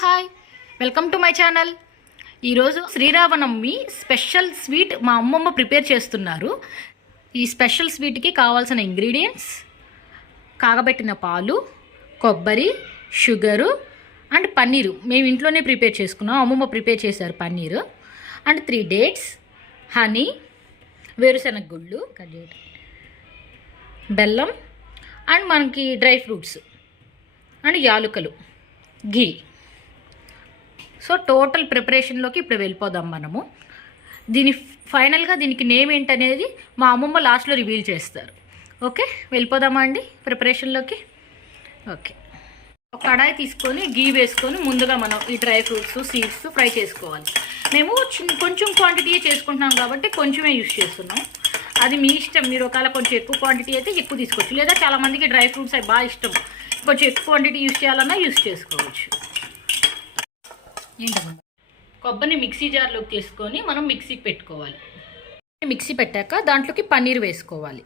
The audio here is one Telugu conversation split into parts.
Hi. Welcome to my channel. ఈరోజు శ్రీరామనవమి స్పెషల్ స్వీట్ మా అమ్మమ్మ ప్రిపేర్ చేస్తున్నారు. ఈ స్పెషల్ స్వీట్కి కావాల్సిన ఇంగ్రీడియంట్స్ కాగబెట్టిన పాలు కొబ్బరి షుగరు అండ్ పన్నీరు. మేము ఇంట్లోనే ప్రిపేర్ చేసుకున్నాం. అమ్మమ్మ ప్రిపేర్ చేశారు paneer. And three dates honey వేరుశనగ గుళ్ళు బెల్లం అండ్ మనకి డ్రై ఫ్రూట్స్ అండ్ యాలుకలు ఘీ. సో టోటల్ ప్రిపరేషన్లోకి ఇప్పుడు వెళ్ళిపోదాం మనము. దీని ఫైనల్గా దీనికి నేమ్ ఏంటనేది మా అమ్మమ్మ లాస్ట్లో రివీల్ చేస్తారు. ఓకే? వెళ్ళిపోదామా అండి ప్రిపరేషన్లోకి? ఓకే. ఒక కడాయి తీసుకొని గీ వేసుకొని ముందుగా మనం ఈ డ్రై ఫ్రూట్స్ సీడ్స్ ఫ్రై చేసుకోవాలి. మేము కొంచెం క్వాంటిటీ చేసుకుంటున్నాం కాబట్టి కొంచెమే యూస్ చేస్తున్నాం. అది మీ ఇష్టం. మీరు ఒకవేళ కొంచెం ఎక్కువ క్వాంటిటీ అయితే ఎక్కువ తీసుకోవచ్చు. లేదా చాలామందికి డ్రై ఫ్రూట్స్ అవి బాగా ఇష్టం. కొంచెం ఎక్కువ క్వాంటిటీ యూస్ చేయాలన్నా యూస్ చేసుకోవచ్చు. కొబ్బరిని మిక్సీ జార్లోకి తీసుకొని మనం మిక్సీకి పెట్టుకోవాలి. మిక్సీ పెట్టాక దాంట్లోకి పన్నీర్ వేసుకోవాలి.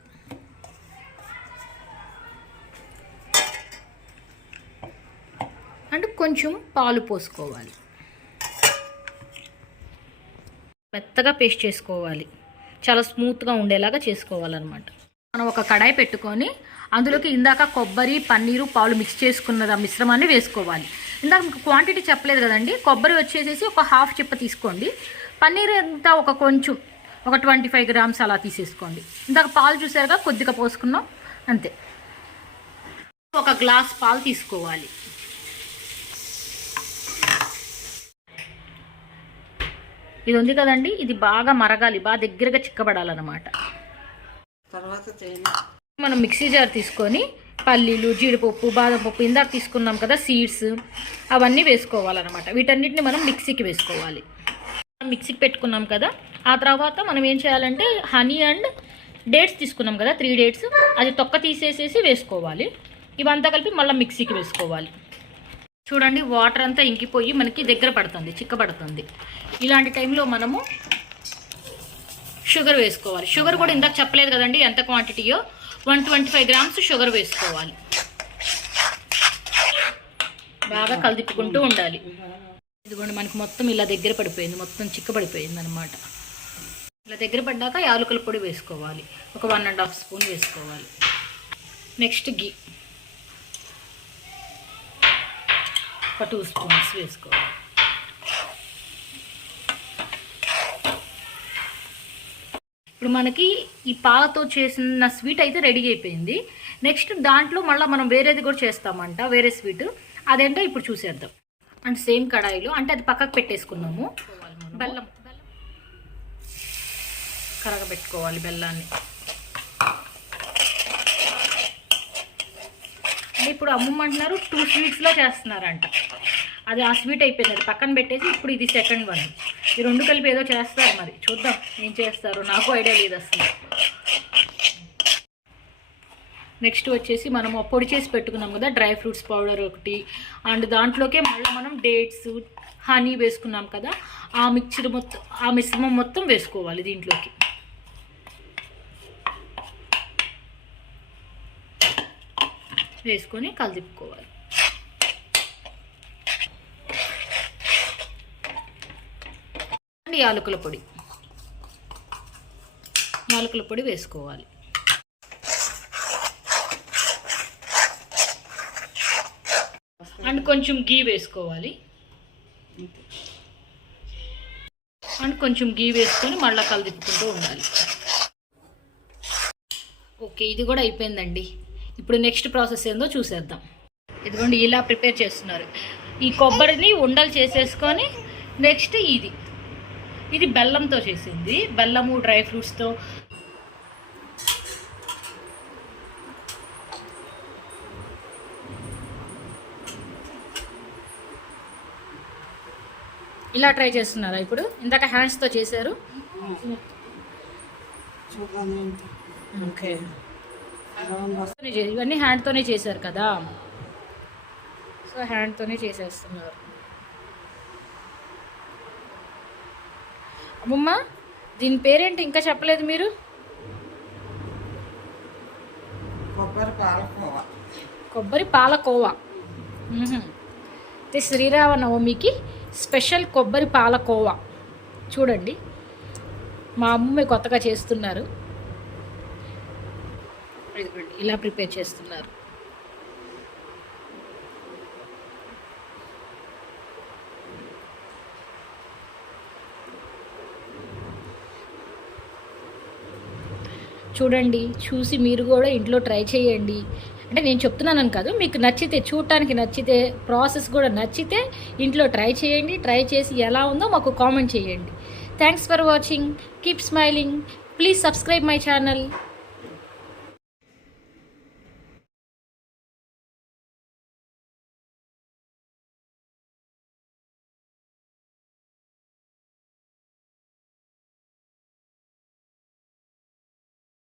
అండ్ కొంచెం పాలు పోసుకోవాలి. మెత్తగా పేస్ట్ చేసుకోవాలి. చాలా స్మూత్గా ఉండేలాగా చేసుకోవాలన్నమాట. మనం ఒక కడాయి పెట్టుకొని అందులోకి ఇందాక కొబ్బరి పన్నీరు పాలు మిక్స్ చేసుకున్న మిశ్రమాన్ని వేసుకోవాలి. ఇందాక మీకు క్వాంటిటీ చెప్పలేదు కదండి. కొబ్బరి వచ్చేసేసి ఒక హాఫ్ చిప్ప తీసుకోండి. పన్నీర్ ఎంత ఒక కొంచెం ఒక ట్వంటీ ఫైవ్ గ్రామ్స్ అలా తీసేసుకోండి. ఇందాక పాలు చూసారుగా కొద్దిగా పోసుకున్నాం. అంతే. ఒక గ్లాస్ పాలు తీసుకోవాలి. ఇది ఉంది కదండి ఇది బాగా మరగాలి బాగా దగ్గరగా చిక్కబడాలన్నమాట. తర్వాత మనం మిక్సీ జార్ తీసుకొని పల్లీలు జీడిపప్పు బాదం పప్పు ఇందాక తీసుకున్నాం కదా సీడ్స్ అవన్నీ వేసుకోవాలన్నమాట. వీటన్నిటిని మనం మిక్సీకి వేసుకోవాలి. మిక్సీకి పెట్టుకున్నాం కదా ఆ తర్వాత మనం ఏం చేయాలంటే హనీ అండ్ డేట్స్ తీసుకున్నాం కదా త్రీ డేట్స్ అది తొక్క తీసేసేసి వేసుకోవాలి. ఇవంతా కలిపి మళ్ళీ మిక్సీకి వేసుకోవాలి. చూడండి వాటర్ అంతా ఇంకిపోయి మనకి దగ్గర పడుతుంది చిక్కబడుతుంది. ఇలాంటి టైంలో మనము షుగర్ వేసుకోవాలి. షుగర్ కూడా ఇందాక చెప్పలేదు కదండి ఎంత క్వాంటిటీయో one twenty five grams sugar వేసుకోవాలి. బాగా కలిదిప్పుకుంటూ ఉండాలి. ఇదిగోండి మనకి మొత్తం ఇలా దగ్గర పడిపోయింది. మొత్తం చిక్కబడిపోయింది అనమాట ఇలా దగ్గర పడ్డాక యాలకుల పొడి వేసుకోవాలి. ఒక వన్ అండ్ హాఫ్ స్పూన్ వేసుకోవాలి. నెక్స్ట్ గీ. ఒక టూ స్పూన్స్ వేసుకోవాలి. ఇప్పుడు మనకి ఈ పాలతో చేసిన స్వీట్ అయితే రెడీ అయిపోయింది. నెక్స్ట్ దాంట్లో మళ్ళీ మనం వేరేది కూడా చేస్తామంట వేరే స్వీట్. అదేంటో ఇప్పుడు చూసేద్దాం. అండ్ సేమ్ కడాయిలో అంటే అది పక్కకు పెట్టేసుకున్నాము బెల్లం. కరగబెట్టుకోవాలి బెల్లాన్ని. అంటే ఇప్పుడు అమ్మమ్మ అంటున్నారు టూ స్వీట్స్లో చేస్తున్నారంట. అది ఆ స్వీట్ అయిపోయింది అది పక్కన పెట్టేసి ఇప్పుడు ఇది సెకండ్ వన్ ఈ రెండు కలిపి ఏదో చేస్తారు మరి. చూద్దాం ఏం చేస్తారు. నాకు ఐడియా లేదు అసలు. నెక్స్ట్ వచ్చేసి మనం పొడి చేసి పెట్టుకున్నాం కదా డ్రై ఫ్రూట్స్ పౌడర్ ఒకటి. అండ్ దాంట్లోకే మళ్ళీ మనం డేట్స్ హనీ వేసుకున్నాం కదా ఆ మిక్చర్ మొత్తం ఆ మిశ్రమం మొత్తం వేసుకోవాలి దీంట్లోకి. వేసుకొని కలిదిప్పుకోవాలి అండ్ యాలకుల పొడి. యాలకుల పొడి వేసుకోవాలి. అండ్ కొంచెం గీ వేసుకోవాలి. అండ్ కొంచెం గీ వేసుకొని మళ్ళీ కలిదిప్పుకుంటూ ఉండాలి. ఓకే ఇది కూడా అయిపోయిందండి. ఇప్పుడు నెక్స్ట్ ప్రాసెస్ ఏందో చూసేద్దాం. ఇదిగోండి ఇలా ప్రిపేర్ చేస్తున్నారు. ఈ కొబ్బరిని ఉండలు చేసేసుకొని నెక్స్ట్ ఇది. ఇది బెల్లంతో చేసింది. బెల్లము డ్రై ఫ్రూట్స్తో. ఇలా ట్రై చేస్తున్నారా ఇప్పుడు? ఇందాక హ్యాండ్స్తో చేశారు. ఓకే ఇవన్నీ హ్యాండ్తోనే చేశారు కదా. సో హ్యాండ్తోనే చేసేస్తున్నారు. అమ్మమ్మ దీని పేరేంటి? ఇంకా చెప్పలేదు మీరు? కొబ్బరి పాలకోవా. కొబ్బరి పాలకోవా. ఇది శ్రీరామనవమికి స్పెషల్ కొబ్బరి పాలకోవా. చూడండి. మా అమ్మ కొత్తగా చేస్తున్నారు. ఇలా ప్రిపేర్ చేస్తున్నారు. చూడండి చూసి మీరు కూడా ఇంట్లో ట్రై చేయండి. అంటే నేను చెప్తున్నానని కాదు మీకు నచ్చితే చూడటానికి నచ్చితే ప్రాసెస్ కూడా నచ్చితే ఇంట్లో ట్రై చేయండి ట్రై చేసి ఎలా ఉందో మాకు కామెంట్ చేయండి. Thanks for watching keep smiling please subscribe my channel